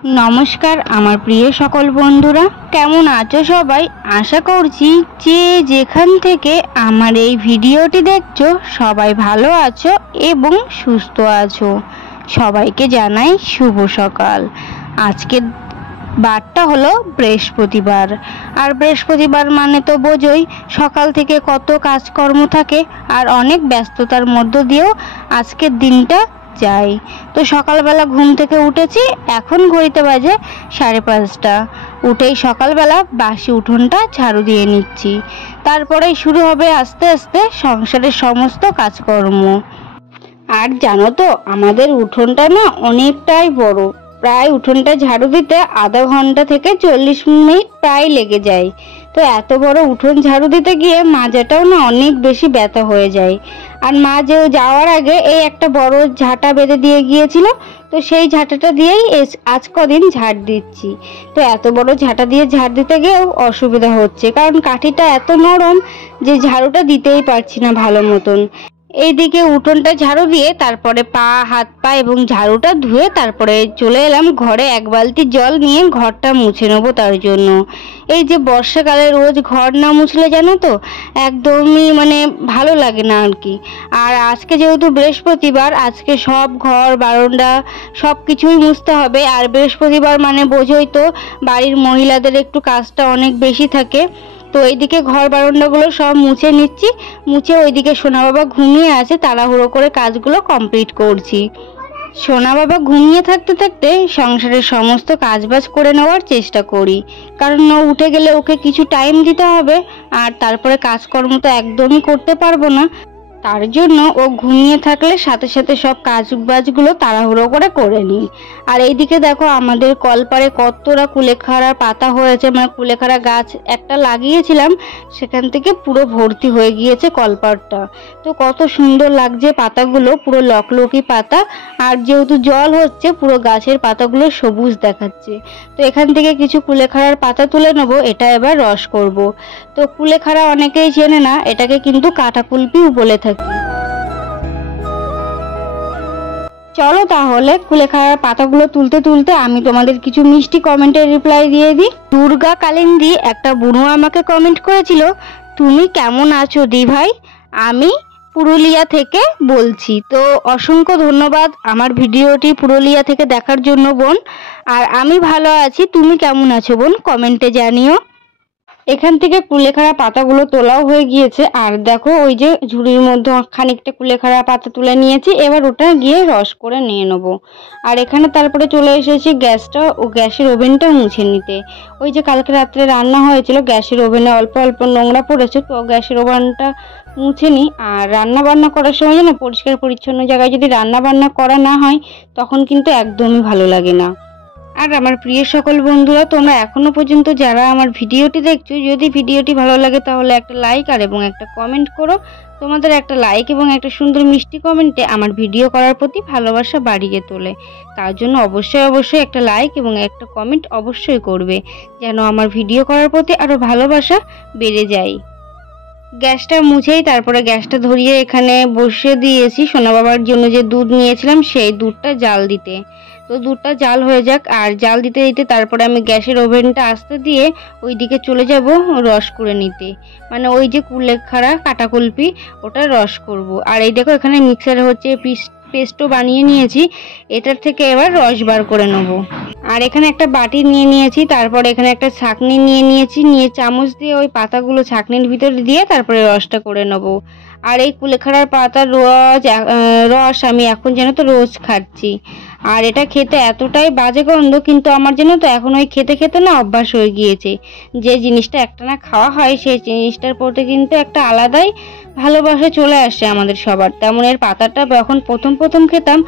নমস্কার আমার প্রিয় সকল বন্ধুরা, কেমন আছো সবাই? আশা করছি যে যেখান থেকে আমার এই ভিডিওটি দেখছো সবাই ভালো আছো এবং সুস্থ আছো। সবাইকে জানাই শুভ সকাল। আজকের বারটা হলো বৃহস্পতিবার, আর বৃহস্পতিবার মানে তো বোঝোই সকাল থেকে কত কাজকর্ম থাকে আর অনেক ব্যস্ততার মধ্য দিয়েও আজকের দিনটা যাই। তো সকালবেলা ঘুম থেকে উঠেছি, এখন ঘড়িতে বাজে 5:30। উঠেই সকালবেলা বাসি উঠোনটা ঝাড়ু দিয়ে নিচ্ছি, তারপরেই শুরু হবে আস্তে আস্তে সংসারের সমস্ত কাজকর্ম। আর জানো তো আমাদের উঠোনটা না অনেকটাই বড়, প্রায় উঠোনটা ঝাড়ু দিতে আধা ঘন্টা থেকে 40 মিনিট প্রায় লেগে যায়। তো এত বড় উঠোন ঝাড়ু দিতে গিয়ে মাজাটাও না অনেক বেশি ব্যথা হয়ে যায়। আর মা যে যাওয়ার আগে এই একটা বড় ঝাঁটা বেঁধে দিয়ে গিয়েছিল, তো সেই ঝাঁটাটা দিয়েই আজ কদিন ঝাড় দিচ্ছি। তো এত বড় ঝাঁটা দিয়ে ঝাড় দিতে গিয়েও অসুবিধা হচ্ছে, কারণ কাঠিটা এত নরম যে ঝাড়ুটা দিতেই পারছি না ভালো মতন। এইদিকে উঠোনটা ঝাড়ু দিয়ে তারপরে হাত পা এবং ঝাড়ুটা ধুয়ে তারপরে চলে এলাম ঘরে এক বালতি জল নিয়ে ঘরটা মুছে নেবো। তার জন্য এই যে বর্ষাকালে রোজ ঘর না মুছলে জানো তো একদমই ভালো লাগে না আর কি। আর আজকে যেহেতু বৃহস্পতিবার, আজকে সব ঘর বারান্দা সব কিছুই মুছতে হবে। আর বৃহস্পতিবার মানে বোঝোই তো বাড়ির মহিলাদের একটু কাজটা অনেক বেশি থাকে। তো এইদিকে ঘর বারান্দাগুলো সব মুছে নিচ্ছি, মুছে ওইদিকে সোনা বাবা ঘুমিয়ে আছে, তাড়াহুড়ো করে কাজগুলো কমপ্লিট করছি। সোনা বাবা ঘুমিয়ে থাকতে থাকতে সংসারের সমস্ত কাজবাজ করে নেওয়ার চেষ্টা করি, কারণ ও উঠে গেলে ওকে কিছু টাইম দিতে হবে, আর তারপরে কাজকর্ম তো একদমই করতে পারবো না। তার জন্য ও ঘুমিয়ে থাকলে সাথে সাথে সব কাজবাজগুলো তাড়াহুড়ো করে নিই। আর এইদিকে দেখো আমাদের কলপারে কতটা কুলেখাড়ার পাতা হয়েছে, কুলেখাড়া গাছ একটা লাগিয়েছিলাম, সেখান থেকে পুরো ভর্তি হয়ে গিয়েছে কলপারটা। তো কত সুন্দর লাগছে পাতাগুলো, পুরো লকলকি পাতা। আর যেহেতু জল হচ্ছে পুরো গাছের পাতাগুলো সবুজ দেখাচ্ছে। তো এখান থেকে কিছু কুলেখাড়ার পাতা তুলে নেবো, এটা এবার রস করব। তো কুলেখাড়া অনেকেই চেনে না, এটাকে কিন্তু কাঁটাকুলপিও বলে থাকে। চলো তাহলে কুলেখাড়ার পাতাগুলো তুলতে তুলতে আমি তোমাদের কিছু মিষ্টি কমেন্টের রিপ্লাই দিয়ে দিই। দুর্গা কালিন্দী একটা বুনু আমাকে কমেন্ট করেছিল, তুমি কেমন আছো দি ভাই, আমি পুরুলিয়া থেকে বলছি। তো অসংখ্য ধন্যবাদ আমার ভিডিওটি পুরুলিয়া থেকে দেখার জন্য বোন। আর আমি ভালো আছি, তুমি কেমন আছো বোন কমেন্টে জানিও। এখান থেকে কুলেখাড়া পাতাগুলো তোলাও হয়ে গিয়েছে, আর দেখো ওই যে ঝুড়ির মধ্যে খানিকটা কুলেখাড়া পাতা তুলে নিয়েছি, এবার ওটা গিয়ে রস করে নিয়ে নেবো। আর এখানে তারপরে চলে এসেছি গ্যাসের ওভেনটা মুছে নিতে। ওই যে কালকে রাত্রে রান্না হয়েছিল, গ্যাসের ওভেনে অল্প অল্প নোংরা পড়েছে, তো গ্যাসের ওভেনটা মুছে নিই। আর রান্না বান্না করার সময় যেন পরিষ্কার পরিচ্ছন্ন জায়গায় যদি রান্না বান্না করা না হয় তখন কিন্তু একদমই ভালো লাগে না। আর আমার প্রিয় সকল বন্ধুরা, তোমরা এখনো পর্যন্ত যারা আমার ভিডিওটি দেখছো, যদি ভিডিওটি ভালো লাগে তাহলে একটা লাইক আর এবং একটা কমেন্ট করো। তোমাদের একটা লাইক এবং একটা সুন্দর মিষ্টি কমেন্টে আমার ভিডিও করার প্রতি ভালোবাসা বাড়িয়ে তোলে। তার জন্য অবশ্যই একটা লাইক এবং একটা কমেন্ট অবশ্যই করবে, যেন আমার ভিডিও করার প্রতি আরো ভালোবাসা বেড়ে যায়। গ্যাসটা মুছেই তারপরে গ্যাসটা ধরিয়ে এখানে বসিয়ে দিয়েছি সোনা বাবার জন্য যে দুধ নিয়েছিলাম সেই দুধটা জাল দিতে। তো দুধটা জাল হয়ে যাক, আর জাল দিতে দিতে তারপরে আমি গ্যাসের ওভেনটা আস্তে দিয়ে ওইদিকে চলে যাব রস করে নিতে, ওই যে কুলেখাড়া কাঁটাকুলপি ওটা রস করব। আর এই দেখো এখানে মিক্সারে হচ্ছে পেস্টও বানিয়ে নিয়েছি, এটার থেকে এবার রস বার করে নেব। আর এখানে একটা বাটি নিয়ে নিয়েছি, তারপরে এখানে একটা ছাঁকনি নিয়ে নিয়েছি, নিয়ে চামচ দিয়ে ওই পাতাগুলো ছাঁকনির ভিতরে দিয়ে তারপরে রসটা করে নেব। আর এই কুলেখাড়ার পাতার রস আমি এখন যেন তো রোজ খাচ্ছি। আর এটা খেতে এতটাই বাজে গন্ধ, কিন্তু আমার যেন তো এখন ওই খেতে খেতে না অভ্যাস হয়ে গিয়েছে। যে জিনিসটা একটানা খাওয়া হয় সেই জিনিসটার প্রতি কিন্তু একটা আলাদাই ভালোবাসা চলে আসে আমাদের সবার। তেমন এর পাতাটা যখন প্রথম খেতাম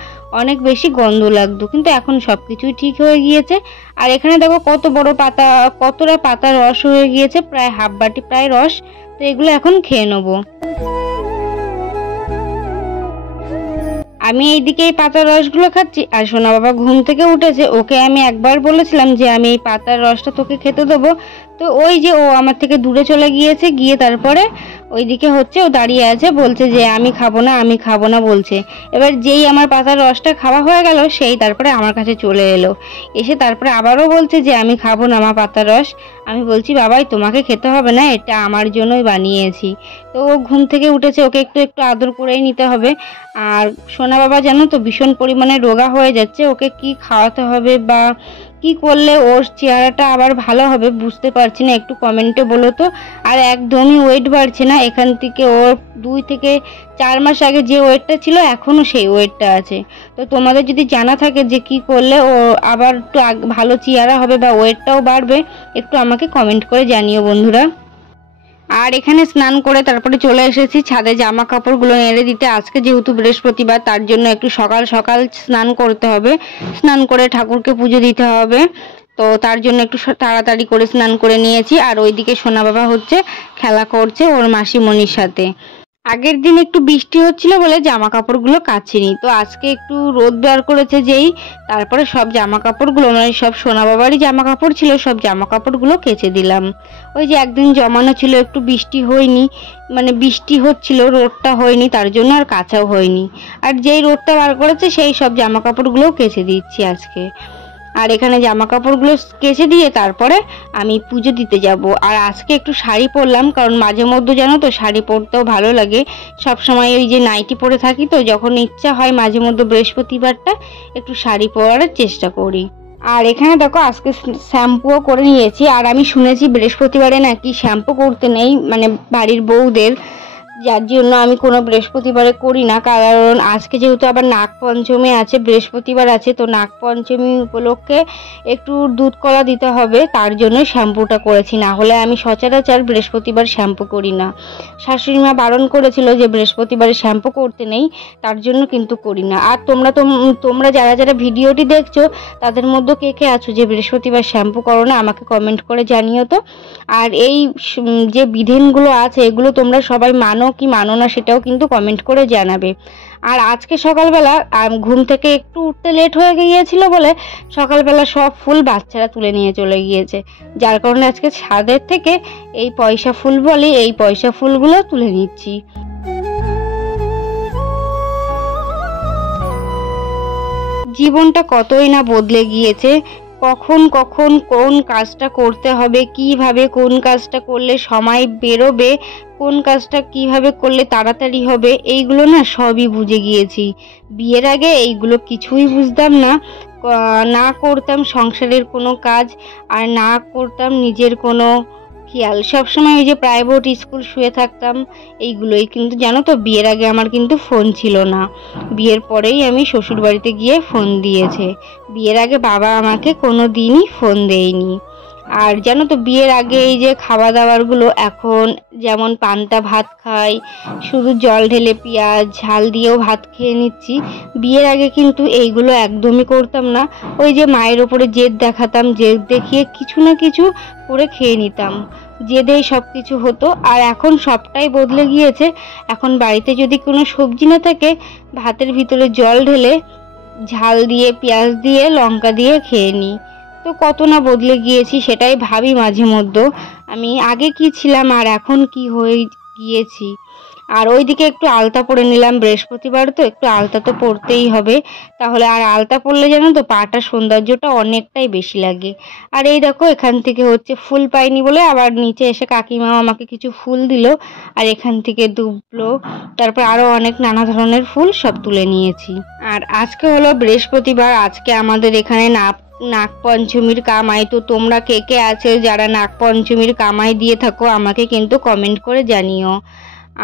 অনেক বেশি গন্ধ লাগতো, কিন্তু এখন সবকিছুই ঠিক হয়ে গিয়েছে। আর এখানে দেখো কত বড় পাতা, কতটা পাতা রস হয়ে গিয়েছে, প্রায় হাফ বাটি প্রায় রস। তো এগুলো এখন খেয়ে নেবো। আমি এইদিকে এই পাতার রসগুলো খাচ্ছি, আর সোনা বাবা ঘুম থেকে উঠেছে, ওকে আমি একবার বলেছিলাম যে আমি এই পাতার রসটা তোকে খেতে দেবো। তো ওই যে ও আমার থেকে দূরে চলে গিয়েছে, গিয়ে তারপরে ওইদিকে হচ্ছে ও দাঁড়িয়ে আছে, বলছে যে আমি খাবো না, আমি খাবো না বলছে। এবার যেই আমার পাতার রসটা খাওয়া হয়ে গেল, সেই তারপরে আমার কাছে চলে এলো, এসে তারপরে আবারও বলছে যে আমি খাবো না আমার পাতার রস। আমি বলছি বাবাই তোমাকে খেতে হবে না, এটা আমার জন্যই বানিয়েছি। তো ও ঘুম থেকে উঠেছে, ওকে একটু একটু আদর করেই নিতে হবে। আর সোনা বাবা জানো তো ভীষণ পরিমাণে রোগা হয়ে যাচ্ছে, ওকে কি খাওয়াতে হবে বা কি করলে ওর চেহারাটা আবার ভালো হবে বুঝতে পারছি না, একটু কমেন্টে বলো তো। আর একদমই ওয়েট বাড়ছে না, এখান থেকে ওর 2 থেকে 4 মাস আগে যে ওয়েটটা ছিল এখনও সেই ওয়েটটা আছে। তো তোমাদের যদি জানা থাকে যে কি করলে ও আবার একটু ভালো চেহারা হবে বা ওয়েটটাও বাড়বে, একটু আমাকে কমেন্ট করে জানিও বন্ধুরা। আর এখানে স্নান করে তারপরে চলে এসেছি ছাদে জামা কাপড়গুলো নেড়ে দিতে। আজকে যেহেতু বৃহস্পতিবার, তার জন্য একটু সকাল সকাল স্নান করতে হবে, স্নান করে ঠাকুরকে পুজো দিতে হবে। তো তার জন্য একটু তাড়াতাড়ি করে স্নান করে নিয়েছি। আর ওইদিকে সোনা বাবা হচ্ছে খেলা করছে ওর মাসিমণির সাথে। আগের দিন একটু বৃষ্টি হচ্ছিল বলে জামা কাপড়গুলো কাচিনি, তো আজকে একটু রোদ বের করেছে যেই, তারপরে সব জামা কাপড়গুলো মানে সব সোনা বাবারই জামা কাপড় ছিল, সব জামা কাপড়গুলো কেচে দিলাম। ওই যে একদিন জমানো ছিল, একটু বৃষ্টি হয়নি, মানে বৃষ্টি হচ্ছিল রোদটা হয়নি, তার জন্য আর কাচাও হয়নি। আর যেই রোদটা বার করেছে সেই সব জামা কাপড়গুলোও কেচে দিচ্ছি আজকে। আর এখানে জামা কাপড়গুলো কেচে দিয়ে তারপরে আমি পুজো দিতে যাব। আর আজকে একটু শাড়ি পরলাম, কারণ মাঝে মধ্যে জানো তো শাড়ি পরতেও ভালো লাগে। সব সময় ওই যে নাইটি পরে থাকি, তো যখন ইচ্ছা হয় মাঝে মধ্যে বৃহস্পতিবারটা একটু শাড়ি পরার চেষ্টা করি। আর এখানে দেখো আজকে শ্যাম্পুও করে নিয়েছি। আর আমি শুনেছি বৃহস্পতিবারে নাকি শ্যাম্পু করতে নেই, মানে বাড়ির বউদের, যার জন্য আমি কোনো বৃহস্পতিবারে করি না। কারণ আজকে যেহেতু আবার নাগ পঞ্চমী আছে, বৃহস্পতিবার আছে, তো নাগ পঞ্চমী উপলক্ষে একটু দুধ কলা দিতে হবে, তার জন্য শ্যাম্পুটা করেছি। না হলে আমি সচরাচর বৃহস্পতিবার শ্যাম্পু করি না। শাশুড়ি মা বারণ করেছিল যে বৃহস্পতিবারে শ্যাম্পু করতে নেই, তার জন্য কিন্তু করি না। আর তোমরা যারা যারা ভিডিওটি দেখছো তাদের মধ্যে কে কে আছো যে বৃহস্পতিবার শ্যাম্পু করো না, আমাকে কমেন্ট করে জানিও তো। আর এই যে বিধানগুলো আছে এগুলো তোমরা সবাই মানো কি মানো না সেটাও কিন্তু কমেন্ট করে জানাবে। আর আজকে সকালবেলা ঘুম থেকে একটু উঠতে লেট হয়ে গিয়েছিল বলে সকালবেলা সব ফুল বাচ্চারা তুলে নিয়ে চলে গিয়েছে, যার কারণে আজকে ছাদের থেকে এই পয়সা ফুল বলি এই পয়সা ফুলগুলো তুলে নিচ্ছি। জীবনটা কতই না বদলে গিয়েছে, কখন কখন কোন কাজটা করতে হবে, কিভাবে কোন কাজটা করলে সময় বেরোবে, কোন কাজটা কিভাবে করলে তাড়াতাড়ি হবে, এইগুলো না সবই বুঝে গিয়েছি। বিয়ের আগে এইগুলো কিছুই বুঝতাম না, না করতাম সংসারের কোনো কাজ, আর না করতাম নিজের কোনো খেয়াল। সবসময় ওই যে প্রাইভেট স্কুল শুয়ে থাকতাম, এইগুলোই। কিন্তু জানো তো বিয়ের আগে আমার কিন্তু ফোন ছিল না, বিয়ের পরেই আমি শ্বশুর বাড়িতে গিয়ে ফোন দিয়েছে। বিয়ের আগে বাবা আমাকে কোনো দিনই ফোন দেয়নি। আর জানো তো বিয়ের আগে এই যে খাওয়া দাওয়ারগুলো এখন যেমন পান্তা ভাত খাই, শুধু জল ঢেলে পেঁয়াজ ঝাল দিয়েও ভাত খেয়ে নিচ্ছি, বিয়ের আগে কিন্তু এইগুলো একদমই করতাম না। ওই যে মায়ের ওপরে জেদ দেখাতাম, জেদ দেখিয়ে কিছু না কিছু করে খেয়ে নিতাম, জেদেই সব কিছু হতো। আর এখন সবটাই বদলে গিয়েছে, এখন বাড়িতে যদি কোনো সবজি না থাকে ভাতের ভিতরে জল ঢেলে ঝাল দিয়ে পেঁয়াজ দিয়ে লঙ্কা দিয়ে খেয়ে নিই। তো কত না বদলে গিয়েছি সেটাই ভাবি মাঝে মধ্যে, আমি আগে কি ছিলাম আর এখন কি হয়ে গিয়েছি। আর ওইদিকে একটু আলতা পরে নিলাম, বৃহস্পতিবার তো একটু আলতা তো পরতেই হবে, তাহলে আর আলতা পরলে জানো তো পাটা সৌন্দর্যটা অনেকটাই বেশি লাগে। আর এই দেখো এখান থেকে হচ্ছে ফুল পাইনি বলে আবার নিচে এসে কাকিমা আমাকে কিছু ফুল দিল, আর এখান থেকে দুবলো, তারপর আরো অনেক নানা ধরনের ফুল সব তুলে নিয়েছি। আর আজকে হলো বৃহস্পতিবার, আজকে আমাদের এখানে নাগ পঞ্চমীর কামাই। তো তোমরা কে কে আছে যারা নাগ পঞ্চমীর কামাই দিয়ে থাকো আমাকে কিন্তু কমেন্ট করে জানিও।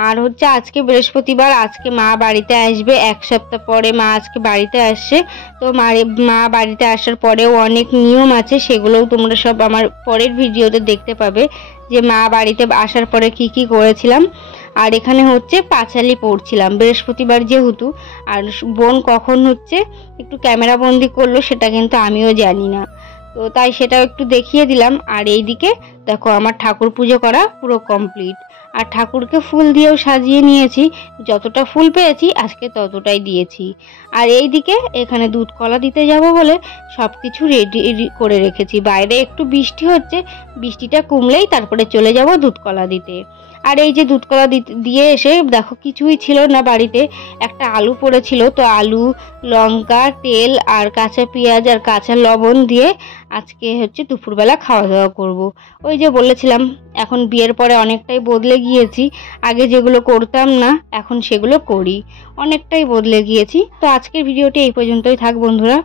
আর হচ্ছে আজকে বৃহস্পতিবার, আজকে মা বাড়িতে আসবে, 1 সপ্তাহ পরে মা আজকে বাড়িতে আসছে। তো মা বাড়িতে আসার পরেও অনেক নিয়ম আছে, সেগুলোও তোমরা সব আমার পরের ভিডিওতে দেখতে পাবে যে মা বাড়িতে আসার পরে কি কি করেছিলাম। আর এখানে হচ্ছে পাঁচালি পড়ছিলাম বৃহস্পতিবার যেহেতু, আর বোন কখন হচ্ছে একটু ক্যামেরা বন্দি করলো সেটা কিন্তু আমিও জানি না, তো তাই সেটাও একটু দেখিয়ে দিলাম। আর এইদিকে দেখো আমার ঠাকুর পুজো করা পুরো কমপ্লিট, আর ঠাকুরকে ফুল দিয়েও সাজিয়ে নিয়েছি, যতটা ফুল পেয়েছি আজকে ততটাই দিয়েছি। আর এইদিকে এখানে দুধ কলা দিতে যাব বলে সব কিছু রেডি করে রেখেছি। বাইরে একটু বৃষ্টি হচ্ছে, বৃষ্টিটা কমলেই তারপরে চলে যাব দুধ কলা দিতে। আর এই যে দুধ কলা দিয়ে এসে দেখো কিছুই ছিল না বাড়িতে, একটা আলু পড়েছিল, তো আলু, লঙ্কা, তেল আর কাঁচা পেঁয়াজ আর কাঁচা লবণ দিয়ে আজকে হচ্ছে দুপুরবেলা খাওয়া দাওয়া করব। ওই যে বলেছিলাম এখন বিয়ের পরে অনেকটাই বদলে গিয়েছি, আগে যেগুলো করতাম না এখন সেগুলো করি, অনেকটাই বদলে গিয়েছি। তো আজকের ভিডিওটি এই পর্যন্তই থাক বন্ধুরা।